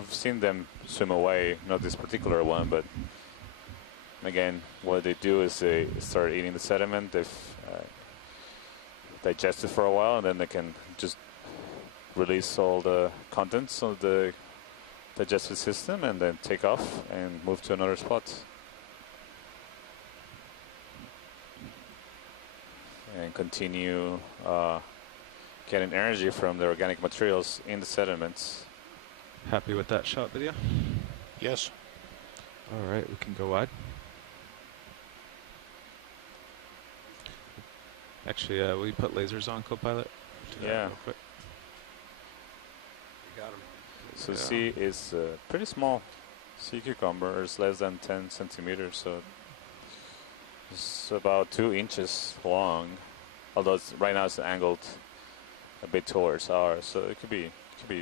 We've seen them swim away, not this particular one, but again, what they do is they start eating the sediment. They've digested for a while, and then they can just release all the contents of the digestive system and then take off and move to another spot. And continue getting energy from the organic materials in the sediments. Happy with that shot video? Yes. All right, we can go wide. Actually, will you put lasers on, Copilot? Yeah. Real quick. You got him. So C is pretty small. Sea cucumber is less than 10 centimeters, so it's about 2 inches long. Although right now it's angled a bit towards ours, so it could be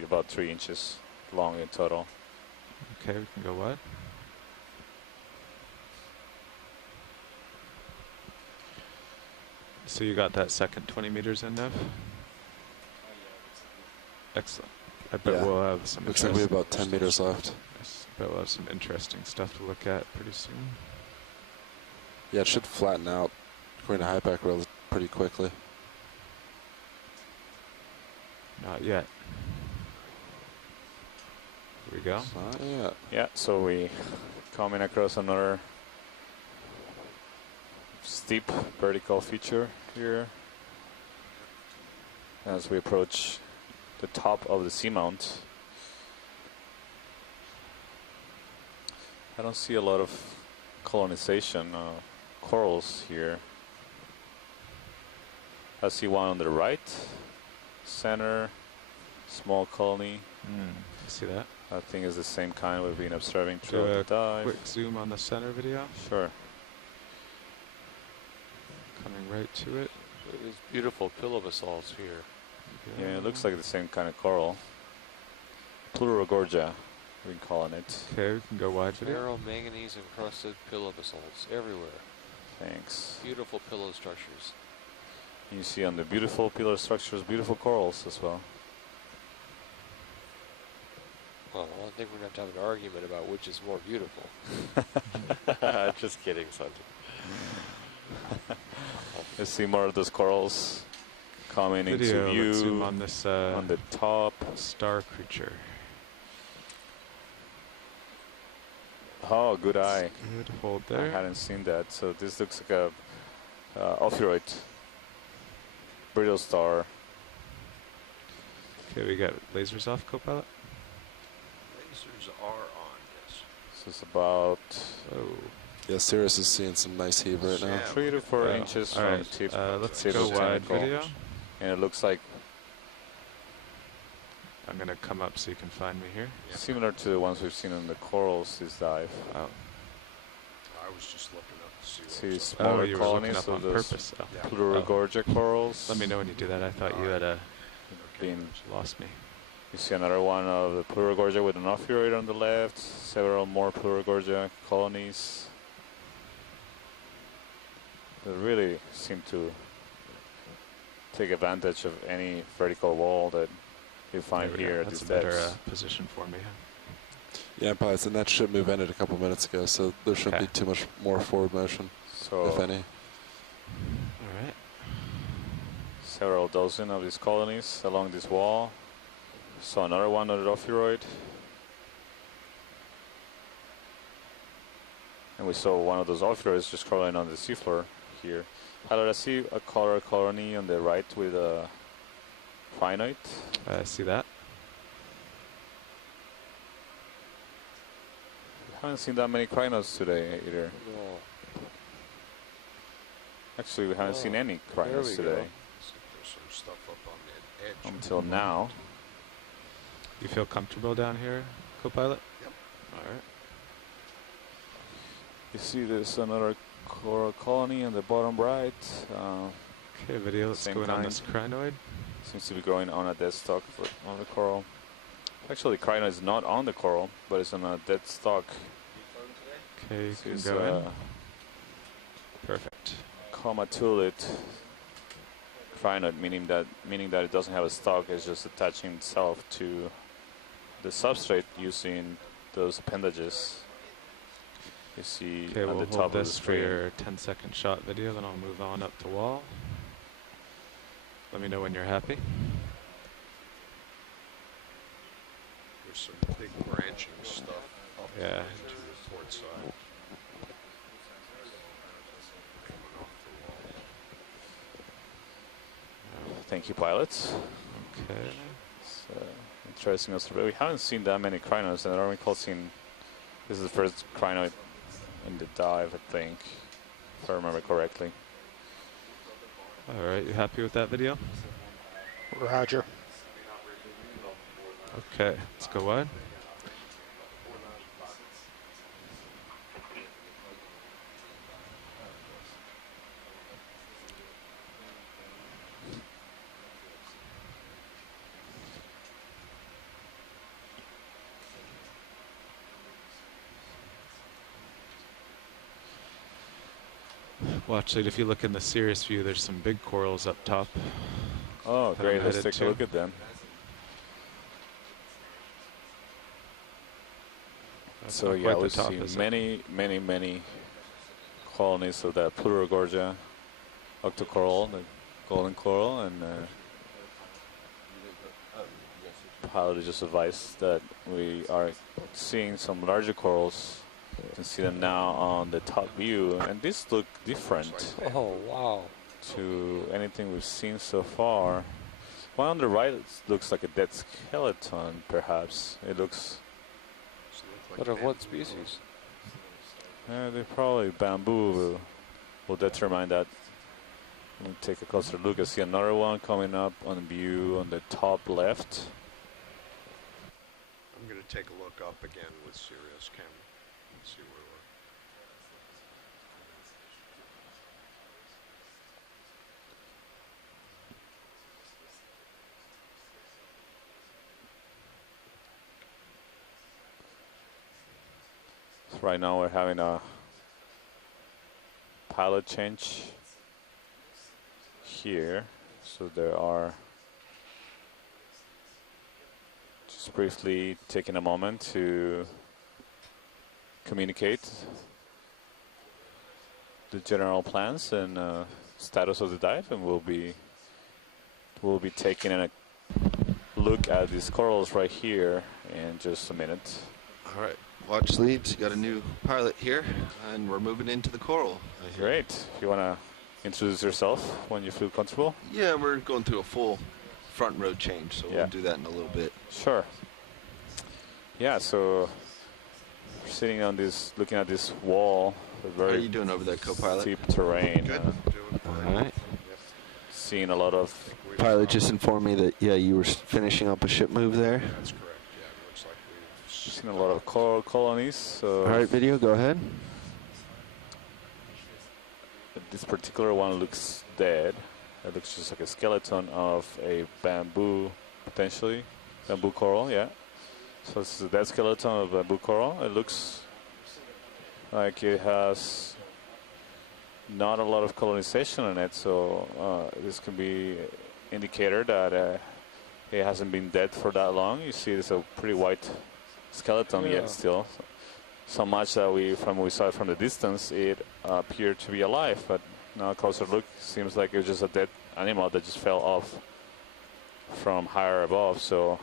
about 3 inches long in total. Okay, we can go wide. So you got that second 20 meters in, Nev? Excellent. I bet we'll have some. Looks like we have about 10 meters left. I bet we'll have some interesting stuff to look at pretty soon. Yeah, it should flatten out according to Hypack pretty quickly. Not yet. Here we go. Not yet. Yeah, so we coming across another steep vertical feature here as we approach the top of the seamount. I don't see a lot of colonization corals here. I see one on the right, center, small colony. I see that. I think it's the same kind we've been observing Do throughout a the dive. quick zoom on the center video. Sure. Coming right to it. There's beautiful pillow basalts here. Yeah, it looks like the same kind of coral. Pleurogorgia, we've been calling it. Okay, we can go wide video. Narrow manganese encrusted pillow basalts everywhere. Thanks. Beautiful pillow structures. You see on the beautiful pillar structures, beautiful corals as well. Well, I think we're going to have to have an argument about which is more beautiful. Just kidding, Sanjay. You see more of those corals coming Video, into view let's zoom on this on the top. star creature. Oh, good eye. Good hold I there. hadn't seen that. So this looks like a ophiuroid brittle star. Okay, we got lasers off, Copilot. Lasers are on, yes. So it's about Yeah, Cirrus is seeing some nice heave right now. 3 to 4 inches All from right, the tip. let's tip go of the wide tentacle. video. And it looks like I'm going to come up so you can find me here. similar to the ones we've seen on the corals this dive. Oh, I was just looking up to see what See was up. smaller you were looking colonies up of on those purpose. Oh. Yeah. Pleurogorgia corals. Let me know when you do that. I thought you had Been, lost me. you see another one of the Pleurogorgia with an ophiuroid on the left, several more Pleurogorgia colonies. They really seem to take advantage of any vertical wall that you find There we here go. at That's these a better depths. position for me. Huh? Yeah, pilots, and that ship move ended a couple minutes ago, so there shouldn't Okay. be too much more forward motion, So if any. All right. several dozen of these colonies along this wall. Saw another one on the ophiuroid. And we saw one of those ophiuroids just crawling on the seafloor here. Pilot, I see a color colony on the right with a crinoid. I see that. Haven't seen that many crinoids today either. No. Actually, we haven't seen any there crinoids we today go. There's some stuff up on the edge. until now. You feel comfortable down here, Copilot? Yep. All right. You see there's another coral colony on the bottom right. Okay, video. Let's Same go in on kind. this crinoid. Seems to be growing on a dead stalk on the coral. Actually, the crinoid is not on the coral, but it's on a dead stalk. Okay, you So can it's go in. Perfect. Comatulid crinoid, meaning that it doesn't have a stalk. It's just attaching itself to the substrate using those appendages. You see Okay, at we'll the hold top of the this for screen. your 10-second shot video, then I'll move on up to wall. Let me know when you're happy. There's some big branching stuff up Yeah. into the port side. Coming off the wall. Thank you, pilots. Okay. It's interesting observation. We haven't seen that many crinos, and I don't recall seeing. This is the first crino in the dive, I think, if I remember correctly. All right, you happy with that video? Roger. Okay, let's go wide. Well, actually, if you look in the serious view, there's some big corals up top. Oh, that great. I'm Let's headed take to. a look at them. That's So not yeah, quite we the top, see is it? many colonies of the Pleurogorgia octocoral, the golden coral, and pilot just advised that we are seeing some larger corals. You can see them now on the top view, and these look different Oh, wow. to anything we've seen so far. One on the right looks like a dead skeleton, perhaps. It looks. Does it look like But of what bamboo? species? They probably bamboo will determine that. We'll take a closer look. I see another one coming up on view on the top left. I'm going to take a look up again with Sirius camera and see where we're. So right now we're having a pilot change here. So there are just briefly taking a moment to communicate the general plans and status of the dive, and we'll be taking a look at these corals right here in just a minute. All right, watch leads. Got a new pilot here, and we're moving into the coral. Great. You want to introduce yourself when you feel comfortable? Yeah, we're going through a full front row change, so Yeah. we'll do that in a little bit. Sure. Yeah, so we're sitting on this, looking at this wall, with How are very you doing over there, co-pilot? steep terrain. Good. Doing All fine. right. Seeing a lot of. Pilot just informed me that, yeah, you were finishing up a ship move there. That's correct. Yeah, it looks like we've Seen a lot of coral colonies. So All right, video, go ahead. this particular one looks dead. It looks just like a skeleton of a bamboo, potentially bamboo coral. Yeah. So this is a dead skeleton of bamboo coral. It looks like it has not a lot of colonization in it. So this can be indicator that it hasn't been dead for that long. You see, it's a pretty white skeleton Yeah. yet still. So much that we saw it from the distance, it appeared to be alive. But now a closer look, seems like it was just a dead animal that just fell off from higher above. So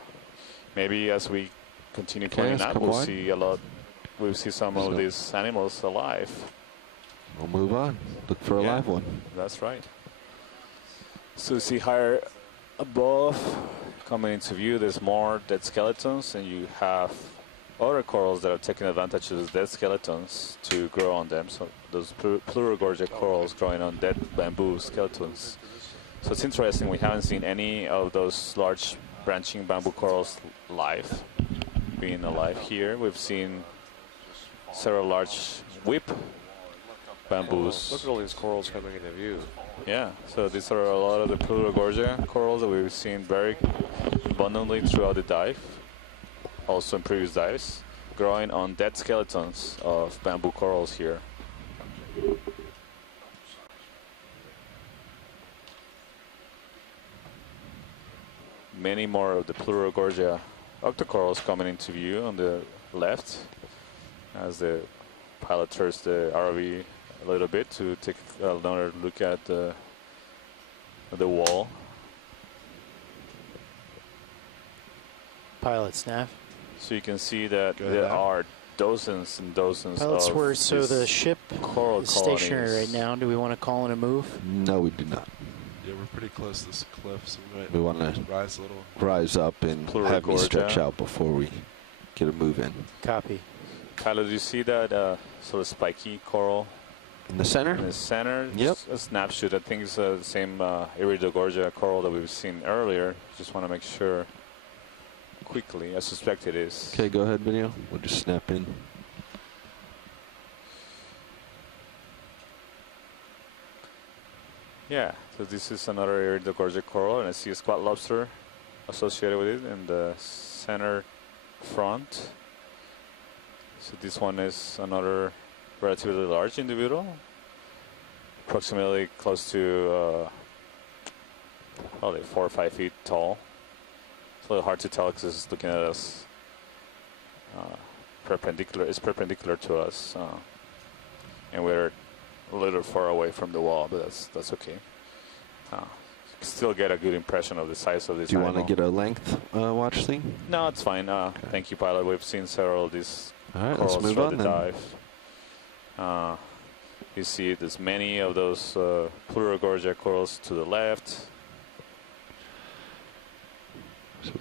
maybe as we continue Okay, climbing let's up, come we'll wide. see a lot. We'll see some So- of these animals alive. We'll move on. Look for a Yeah. live one. That's right. So you see higher above, coming into view, there's more dead skeletons, and you have other corals that are taking advantage of those dead skeletons to grow on them. So those Pleurogorgia corals growing on dead bamboo skeletons. So it's interesting, we haven't seen any of those large branching bamboo corals live, being alive here. We've seen several large whip bamboos. Look at all these corals coming into view. Yeah, so these are a lot of the Pleurogorgia corals that we've seen very abundantly throughout the dive, also in previous dives, growing on dead skeletons of bamboo corals here. Many more of the Pleurogorgia octocorals coming into view on the left as the pilot turns the ROV a little bit to take another look at the wall. Pilot snav. So you can see that Go there ahead. are dozens and dozens Pilots of were, so these the ship coral is stationary colonies. right now. Do we want to call in a move? No, we do not. Yeah, we're pretty close to this cliff, so we might We want to rise a little. rise up and have me stretch Plurigorgia. out before we get a move in. Copy. Kylo, do you see that sort of spiky coral In the center? in the center? Yep. Just a snapshot. I think it's the same Iridogorgia coral that we've seen earlier. Just want to make sure quickly. I suspect it is. Okay, go ahead, video. We'll just snap in. Yeah, so this is another Iridogorgia coral, and I see a squat lobster associated with it in the center front. So this one is another relatively large individual, approximately close to probably 4 or 5 feet tall. It's a little hard to tell because it's looking at us perpendicular. It's perpendicular to us, and we're a little far away from the wall, but that's okay. You can still get a good impression of the size of this Do you want to animal. get a length watch lead? No, it's fine. Thank you, pilot. We've seen several of these All right, corals let's move throughout on the then. dive. You see there's many of those Plurigorgia corals to the left. So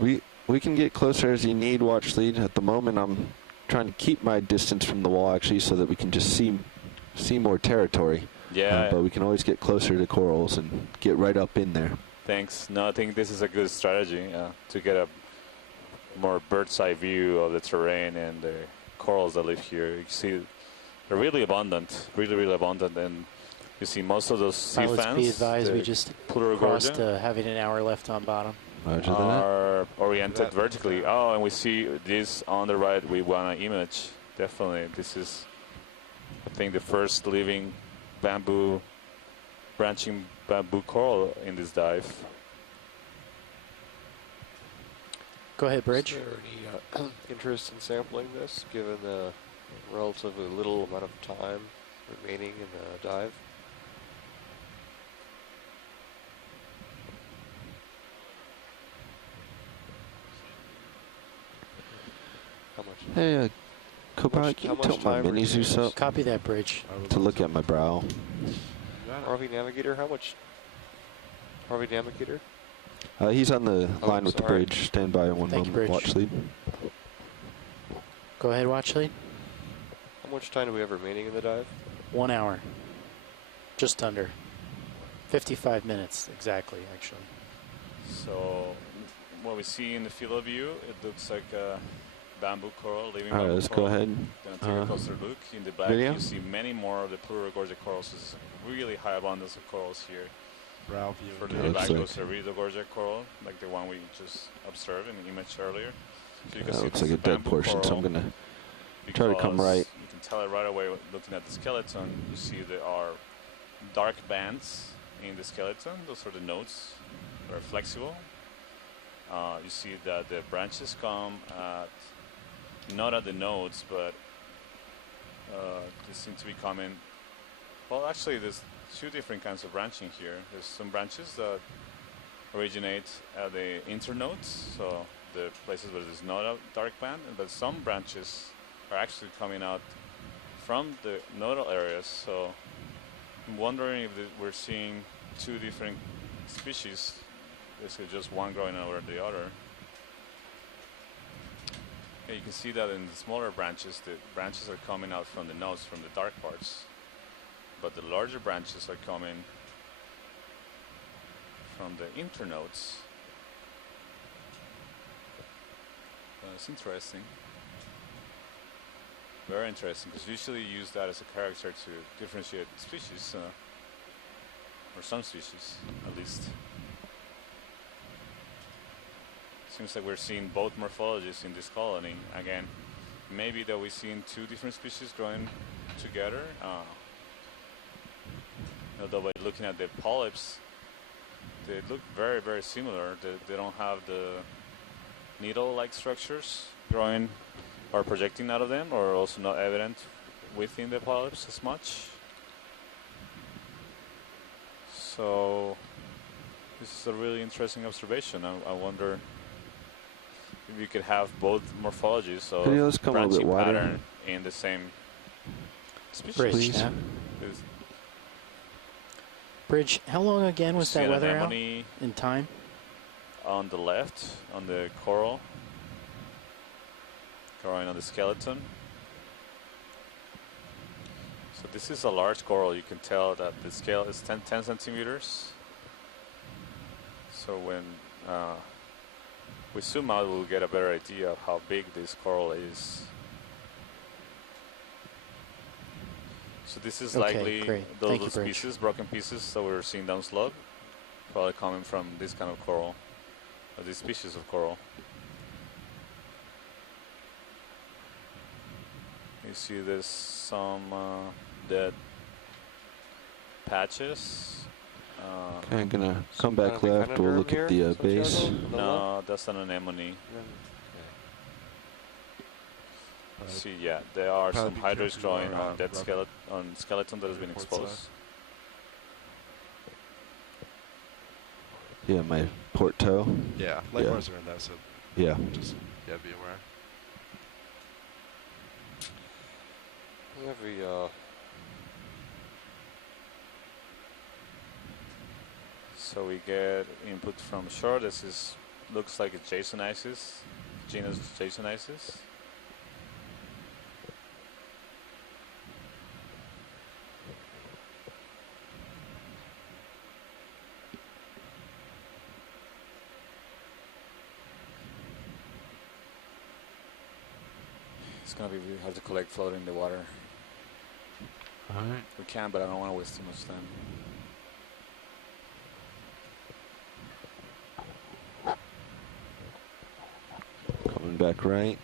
we can get closer as you need, watch lead. At the moment, I'm trying to keep my distance from the wall, actually, so that we can just see more territory. Yeah, But we can always get closer to corals and get right up in there. thanks. No, I think this is a good strategy to get a more bird's eye view of the terrain and the corals that live here. You see they're really abundant, really abundant, and you see most of those sea Pilots, fans, be advised, the we just Plurigorgia, crossed having an hour left on bottom. Roger that. are oriented vertically. Oh, and we see this on the right. We want to image. Definitely, this is, I think, the first living branching bamboo coral in this dive. Go ahead, Bridge. Is there any interest in sampling this, given the relatively little amount of time remaining in the dive? How much? Hey, co-pilot, can how you much tilt my time mini remains? Zeus up Copy that, Bridge. I would to love look at my brow? RV Navigator, how much? RV Navigator? He's on the Oh, line with the sorry. bridge. Stand by one Thank you, moment. Bridge. Watch lead. Go ahead, watch lead. How much time do we have remaining in the dive? 1 hour. Just under. 55 minutes, exactly, actually. So what we see in the field of view, it looks like a bamboo coral, living All right, bamboo let's coral. go ahead. Gonna take a closer look. In the back, video? you see many more of the Plurigorgia corals. There's really high abundance of corals here. brow view. Further Yeah, to the back looks goes a Iridogorgia coral, like the one we just observed in the image earlier. So you can That see looks this like a dead bamboo portion, so I'm coral gonna try to come because right. You can tell it right away looking at the skeleton. You see there are dark bands in the skeleton. Those are the nodes that are flexible. You see that the branches come not at the nodes, but they seem to be coming. Well, actually, there's two different kinds of branching here. There's some branches that originate at the internodes, so the places where there's not a dark band, but some branches are actually coming out from the nodal areas. So I'm wondering if we're seeing two different species. Basically, just one growing over the other. Yeah, you can see that in the smaller branches, the branches are coming out from the nodes, from the dark parts. But the larger branches are coming from the internodes. It's interesting. Very interesting, because usually you use that as a character to differentiate species, or some species, at least. Seems like we're seeing both morphologies in this colony. Again, maybe that we've seen two different species growing together. Although by looking at the polyps, they look very, very similar. They don't have the needle-like structures growing or projecting out of them, or also not evident within the polyps as much. So this is a really interesting observation. I wonder if you could have both morphologies of Could you just come a little bit branching wider? pattern in the same species. Bridge, Please. yeah. Is- Bridge, how long again you was see that an weather out anemone in time? on the left, on the coral, growing on the skeleton. So this is a large coral. You can tell that the scale is 10 centimeters. So when we zoom out, we'll get a better idea of how big this coral is. So this is Okay, likely great. those Thank you, Bridge. pieces, broken pieces that we're seeing down slope, probably coming from this kind of coral, or this species of coral. You see there's some dead patches. Okay, I'm gonna come Some kind back of left. We'll look at the echinoderm here, base. Santiago, on the left? No, that's an anemone. See, yeah, there are Probably some be hydroids careful growing or, on dead rub- skeleton that has been report exposed. Yeah, my port toe. Yeah, likewise are in that, so Yeah. just be aware. Every So we get input from shore. This is looks like a Jasonisis, genus Jasonisis. It's gonna be really hard to collect floating in the water. All right. We can, but I don't want to waste too much time. Coming back right.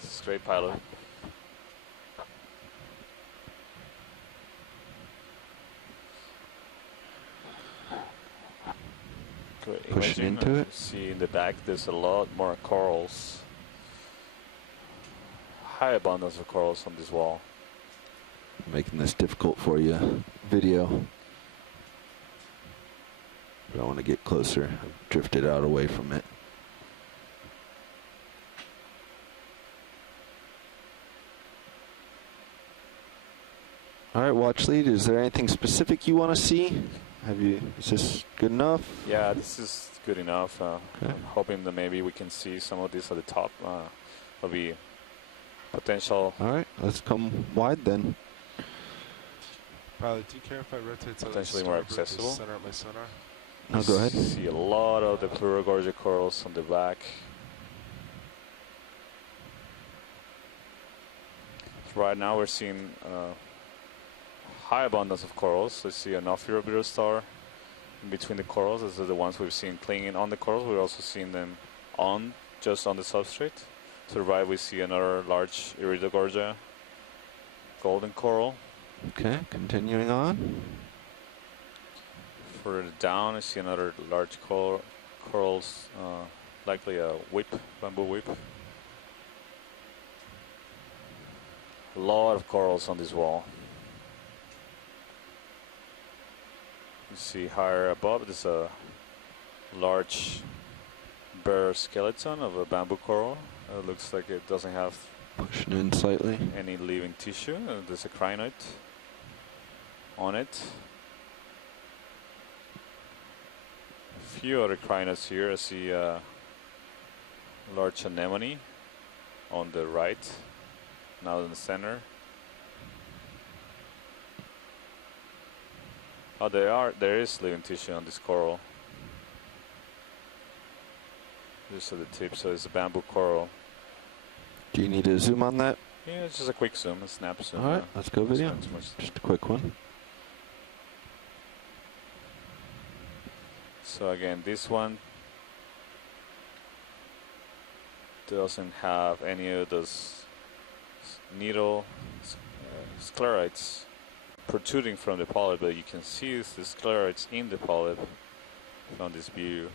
Straight pilot. Good Pushing imaging. into As it. you see in the back, there's a lot more corals. High abundance of corals on this wall. Making this difficult for you. Video. But I want to get closer. I've drifted out away from it. All right, watch lead. Is there anything specific you want to see? Is this good enough? Yeah, this is good enough. Okay. I'm hoping that maybe we can see some of this at the top. Will be potential. All right, let's come wide then. Probably, do you care if I rotate to the Potentially more starboard to accessible. center up my sonar? No, go ahead. See a lot of the plurigorgia corals on the back. Right now we're seeing high abundance of corals. I see an Ophiurobido star in between the corals. These are the ones we've seen clinging on the corals. We're also seeing them just on the substrate. To the right we see another large Iridogorgia golden coral. Okay, continuing on. Further down I see another large corals, likely a bamboo whip. A lot of corals on this wall. You see higher above there's a large bare skeleton of a bamboo coral. It looks like it doesn't have Pushing in slightly. any living tissue. There's a crinoid on it. A few other crinoids here. I see a large anemone on the right, now in the center. Oh, there is living tissue on this coral. Just at the tip, so it's a bamboo coral. Do you need to zoom on that? Yeah, it's just a quick zoom, a snap zoom. All right, let's go video. Not too much. Just a quick one. So again, this one doesn't have any of those needle scleroids protruding from the polyp, but you can see the scleroids in the polyp from this view.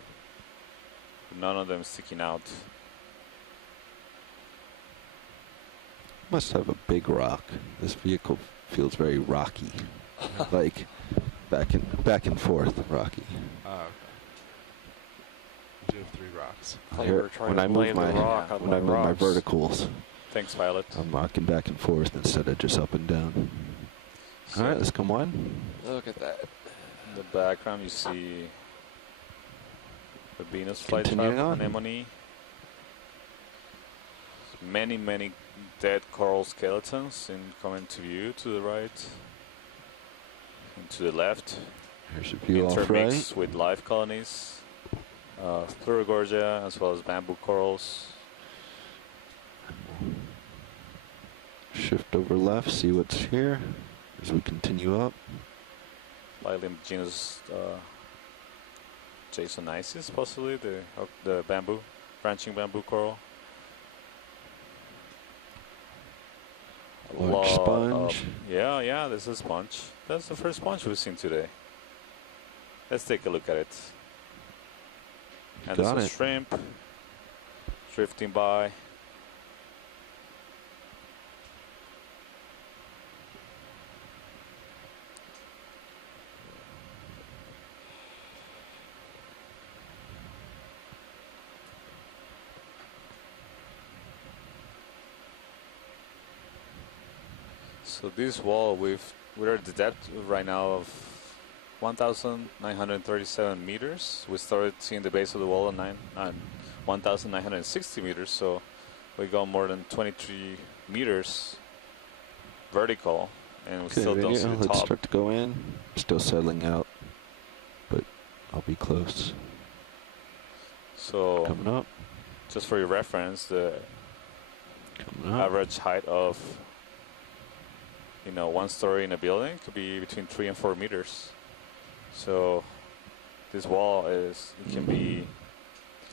None of them sticking out. Must have a big rock. This vehicle feels very rocky, like back and forth, rocky. Oh, okay. You do have 3 rocks. I thought you were trying When to I move blame my the rock on when my I move my rocks. verticals, Thanks, Violet. I'm rocking back and forth instead of just up and down. All right, let's come on. Look at that. In the background, you see the Venus flytrap Continuing on. anemone. Many, many dead coral skeletons coming to view to the right and to the left. Here's a view off right. Intermixed with live colonies, Plurigorgia, as well as bamboo corals. Shift over left, see what's here as we continue up. Lightly genus Jasonisis, possibly the bamboo, branching bamboo coral. A Large lot sponge. yeah, this is a sponge. That's the first sponge we've seen today. Let's take a look at it. And Got there's a it. shrimp drifting by. So this wall, we're at the depth right now of 1,937 meters. We started seeing the base of the wall at 1,960 meters, so we got more than 23 meters vertical, and we still don't see the Let's top. start to go in. Still settling out, but I'll be close. So Coming up. just for your reference, the Coming up. average height of one story in a building could be between 3 and 4 meters. So this wall can be,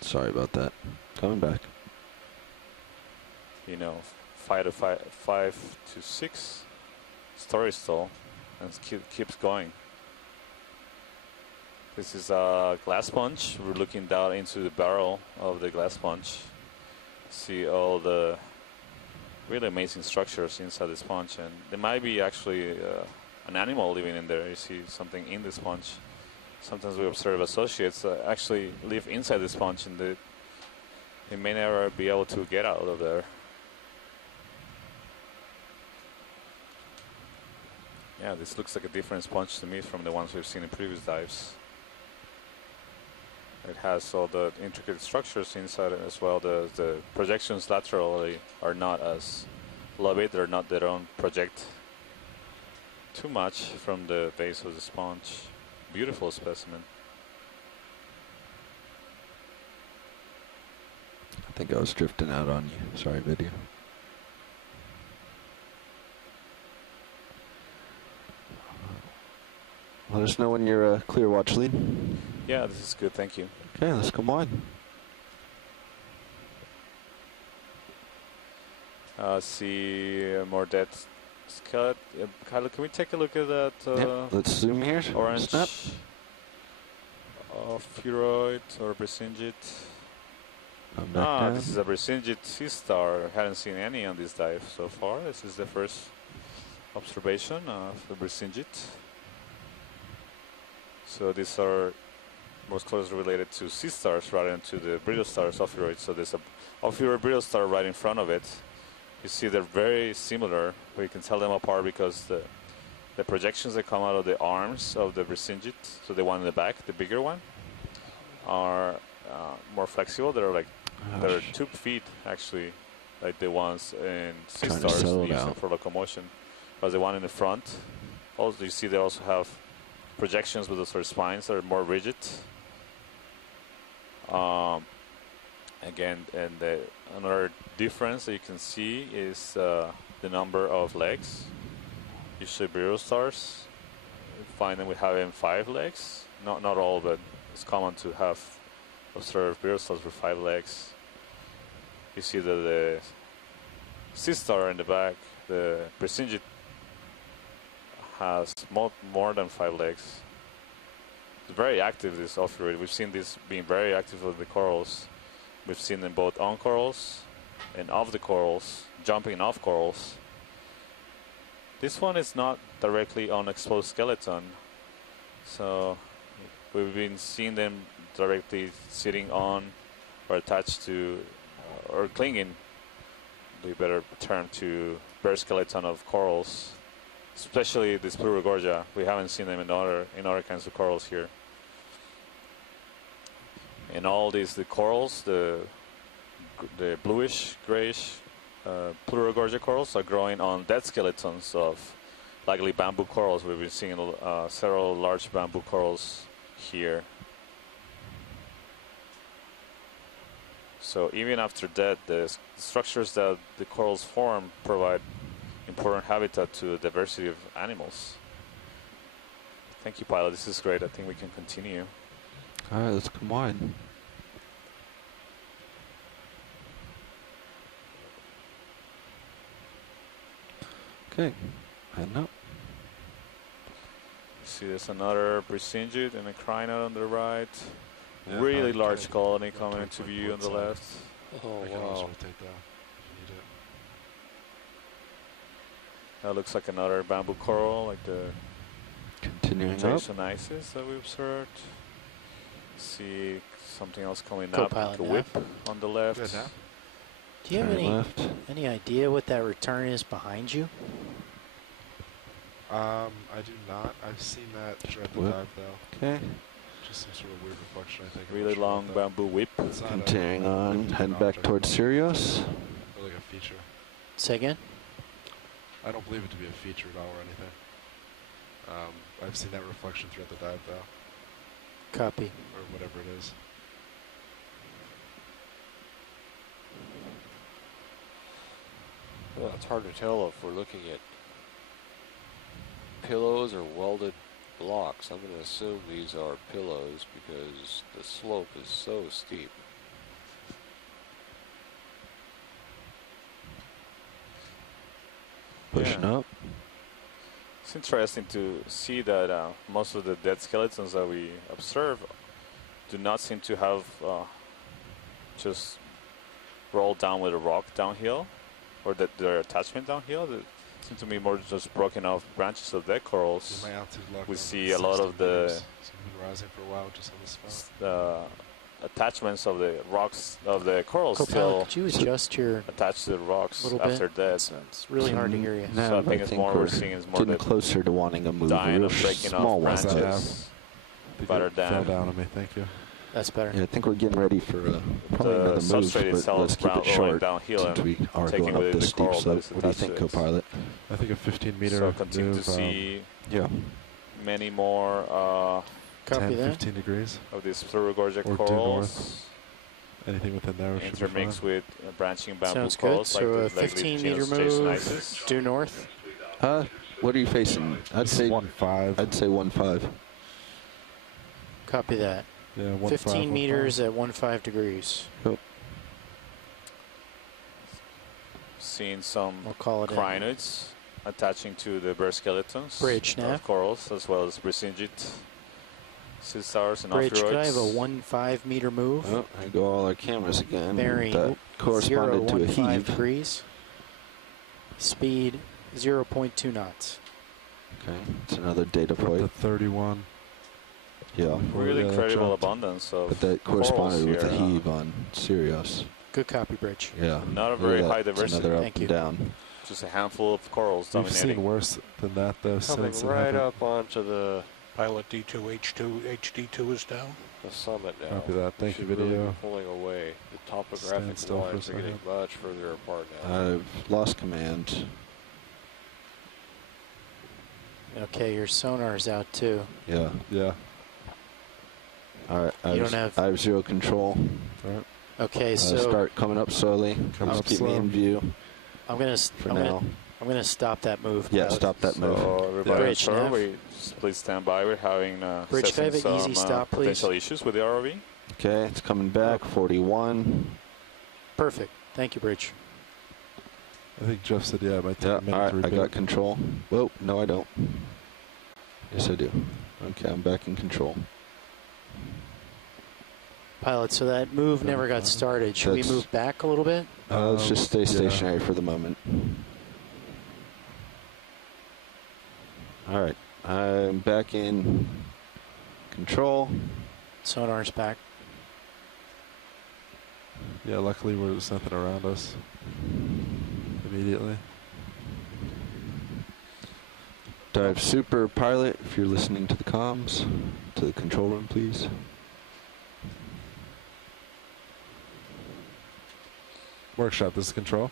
Sorry about that. Coming back. 5 to 6 stories tall, and keeps going. This is a glass sponge. We're looking down into the barrel of the glass sponge. See all the really amazing structures inside the sponge, and there might be actually an animal living in there. You see something in the sponge. Sometimes we observe associates actually live inside the sponge, and they may never be able to get out of there. Yeah, this looks like a different sponge to me from the ones we've seen in previous dives. It has all the intricate structures inside it as well. The projections laterally are not as lobbied. They don't project too much from the base of the sponge. Beautiful specimen. I think I was drifting out on you. Sorry, video. Let us know when you're clear, watch lead. Yeah, this is good. Thank you. Okay, let's come on. See more dead skeleton. Kylo, can we take a look at that Yep, let's zoom here. orange Snap. Furoid or Brisingit? I'm back down. This is a Brisingit sea star. Hadn't seen any on this dive so far. This is the first observation of the Brisingit. So these are most closely related to sea stars rather than to the brittle stars, Ophiroid. So there's a Ophiroid brittle star right in front of it. You see they're very similar, but you can tell them apart because the projections that come out of the arms of the Brisingit, so the one in the back, the bigger one, are more flexible. They're 2 feet actually, like the ones in sea Trying to stars settle used down. for locomotion. But the one in the front, also you see they also have projections with those sort of spines that are more rigid. Again, and another difference that you can see is the number of legs. Usually brittle stars, you find them with having 5 legs. Not all, but it's common to have observed brittle stars with 5 legs. You see that the sea star in the back, the Brisingit, has more than 5 legs. very active, this off-road. We've seen this being very active with the corals. We've seen them both on corals and off the corals, jumping off corals. This one is not directly on exposed skeleton, so we've been seeing them directly sitting on or attached to or clinging, the better term, to bare skeleton of corals, especially this Plurigorgia. We haven't seen them in other kinds of corals here. And all these, the corals, the bluish, grayish Plurigorgia corals are growing on dead skeletons of likely bamboo corals. We've been seeing several large bamboo corals here. So even after that, the structures that the corals form provide important habitat to the diversity of animals. Thank you, pilot. This is great. I think we can continue. All right, let's come wide. Okay, heading up. See, there's another Brisingid and a Crinoid on the right. Yeah, Really I large can- colony I'll coming turn into my view on the ports on. left. Oh, I can always wow. rotate that if you need it. That looks like another bamboo coral, like the Continuing up. Jason Isis that we observed. See something else coming up, like Co-pilot a nav. whip on the left. Good, nav. Do you have Turn left. any idea what that return is behind you? I do not. I've seen that throughout the Whip. dive though. Okay, Just some sort of weird reflection, I think. I'm not Really sure long about that. bamboo whip. It's not continuing a on, lifted heading back object, towards Sirius. or like a feature. Say again? I don't believe it to be a feature at all or anything. I've seen that reflection throughout the dive though, Copy. or whatever it is. Well, it's hard to tell if we're looking at pillows or welded blocks. I'm going to assume these are pillows because the slope is so steep. Pushing up. It's interesting to see that most of the dead skeletons that we observe do not seem to have just rolled down with a rock downhill, or that their attachment downhill. They seem to be more just broken off branches of dead corals. My altitude locked We on see at a lot 60 of the meters, so we've been rising for a while just on this spot. attachments of the rocks of the corals Co-pilot, still could you adjust your attached to the rocks little after bit? dead. It's really hard to hear you. Nav, So I think it's more we're we're seeing is more getting the closer to wanting to move. A dying real of breaking small off one. Is that branches. They Better fell than down on me, thank you. That's better. Yeah, I think we're getting ready for probably The another move, substrate but itself let's keep it rolling short downhill since and we are taking going up with it this the steep coral that slope. is What do you attached think, to it. co-pilot? I think a 15-meter So continue move, to see Yeah. many more Copy 10, that. 15 degrees. of these Plurigorgia Or due corals Anything within there should be intermixed fine. with branching bamboo Sounds good. corals So a like the 15-meter Jason move Isis. due north. What are you facing? I'd say 1.5. I'd say 1.5. Copy that. Yeah, 1.5. 15 meters at 1.5 degrees. Seeing some We'll call it in. crinoids attaching to the bare skeletons Bridge nav. of corals, as well as Brisingid, sea stars, and Bridge, could I have a ophiuroids. 1.5 meter move? Oh, there go all our cameras again. Bearing That corresponded to a 0.15 heave. degrees. Speed 0.2 knots. Okay, it's another data Up to point. 31. Yeah, Really Yeah, incredible jumped. abundance of but that corals corresponded with here, a heave on Sirius. Good copy, Bridge. Yeah. Not a very high It's diversity. another up Thank and you. down. Just a handful of corals We've seen dominating. worse than that, though, Coming since right it happened. up onto the Pilot D2H2, HD2 is down. summit now. Copy that. Thank you, Should really video. be pulling away. The Stand topographic still for a lines are getting second. much further apart now. I've lost command. Okay, your sonar's out too. Yeah. Yeah. All right. You don't have- I have zero control. All right. Okay, so Start coming up slowly. Coming Just up keep me slow. in view I'm gonna for now. stop that move. Yeah, pilot. stop that move. So everybody Bridge on shore, nav. please stand by. We're having Bridge, can I have assessing an easy some stop, please? potential issues with the ROV. Okay, it's coming back. 41. Perfect. Thank you, Bridge. I think Jeff said, yeah, it might take Yeah. a minute All right. to I reboot. got control. Whoa. No, I don't. Yes, I do. Okay, I'm back in control. Pilot, so that move never got started. Should we That's- move back a little bit? Let's just stay Yeah. stationary for the moment. All right. I'm back in control. Sonar's back. Yeah, luckily there's nothing around us immediately. Dive super pilot, if you're listening to the comms, to the control room, please. Workshop, this is control.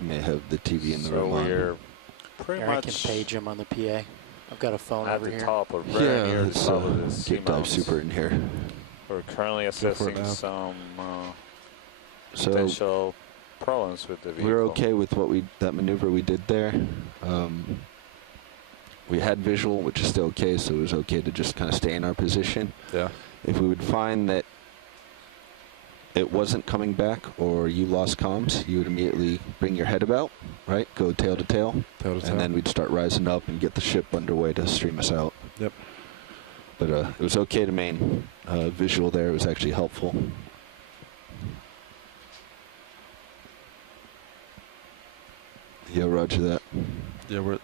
You may have the TV in the So room on. we're pretty Here, I can much page him on the PA. I've got a phone at over the here. top or very Yeah, near the let's top of the get dive seamount. super in here. We're currently for it assessing now. some So potential problems with the vehicle. we're okay with that maneuver we did there. We had visual, which is still okay, so it was okay to just kind of stay in our position. Yeah. If we would find that it wasn't coming back or you lost comms, you would immediately bring your head about, right? Go tail to tail. Tail to tail. And then we'd start rising up and get the ship underway to stream us out. Yep. But it was okay to main visual there. It was actually helpful. Yeah, roger that. Yeah,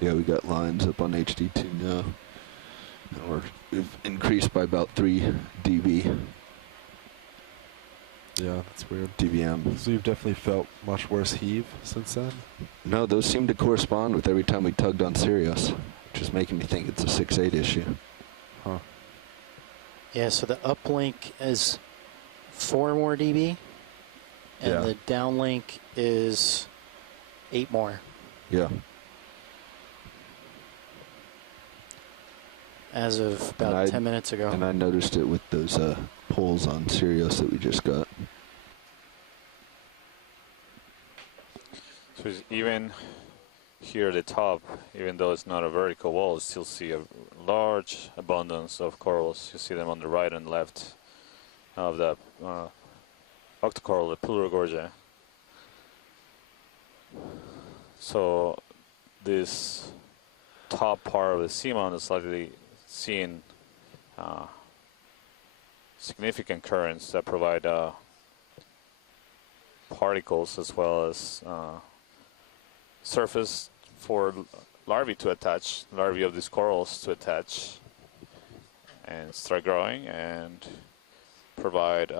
Yeah, we got lines up on HD2 now. And we've increased by about 3 dB, yeah, that's weird. dBm. So you've definitely felt much worse heave since then? No, those seem to correspond with every time we tugged on Sirius, which is making me think it's a 6.8 issue. Huh. Yeah, so the uplink is 4 more dB, and Yeah. the downlink is 8 more. Yeah. As of about 10 minutes ago. And I noticed it with those poles on Sirius that we just got. So it's even here at the top, even though it's not a vertical wall, you still see a large abundance of corals. You see them on the right and left of the octocoral, the Plurogorgia. So this top part of the seamount is likely seeing significant currents that provide particles as well as surface for larvae to attach, larvae of these corals to attach and start growing and provide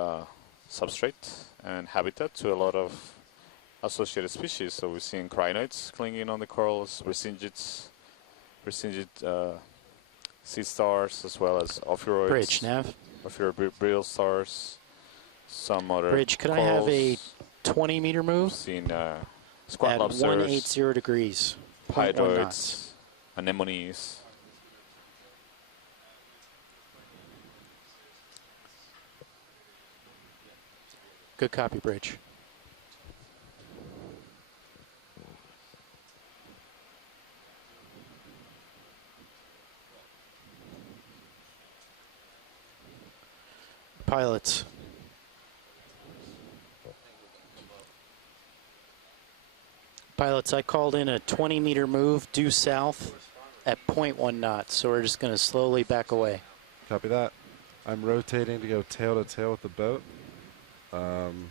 substrate and habitat to a lot of associated species. So we're seeing crinoids clinging on the corals, resingid sea stars, as well as ophiuroids. Bridge, Nav. Ophiuroid stars, some other Bridge, could I have a corals. 20-meter We've move seen squat at lobsters, 180 degrees, 0.1 knots. hydroids, anemones. Good copy, Bridge. Pilots. Pilots, I called in a 20-meter move due south at 0.1 knots, so we're just going to slowly back away. Copy that. I'm rotating to go tail to tail with the boat.